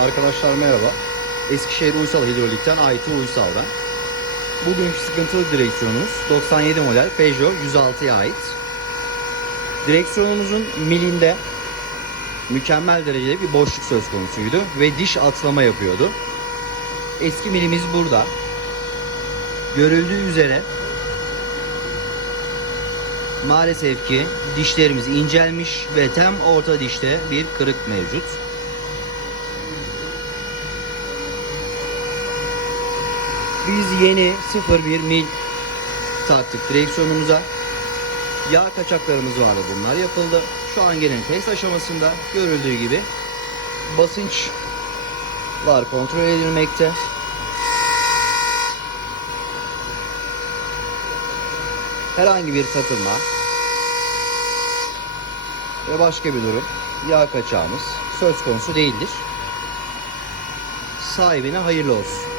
Arkadaşlar merhaba. Eskişehir Uysal Hidrolik'ten Aytu Uysal ben. Bugünkü sıkıntılı direksiyonumuz 97 model Peugeot 106'ya ait. Direksiyonumuzun milinde mükemmel derecede bir boşluk söz konusuydu ve diş atlama yapıyordu. Eski milimiz burada. Görüldüğü üzere maalesef ki dişlerimiz incelmiş ve tam orta dişte bir kırık mevcut. Biz yeni 01 mil taktık direksiyonumuza. Yağ kaçaklarımız vardı bunlar yapıldı. Şu an gelen test aşamasında görüldüğü gibi basınçlar kontrol edilmekte. Herhangi bir takılma ve başka bir durum yağ kaçağımız söz konusu değildir. Sahibine hayırlı olsun.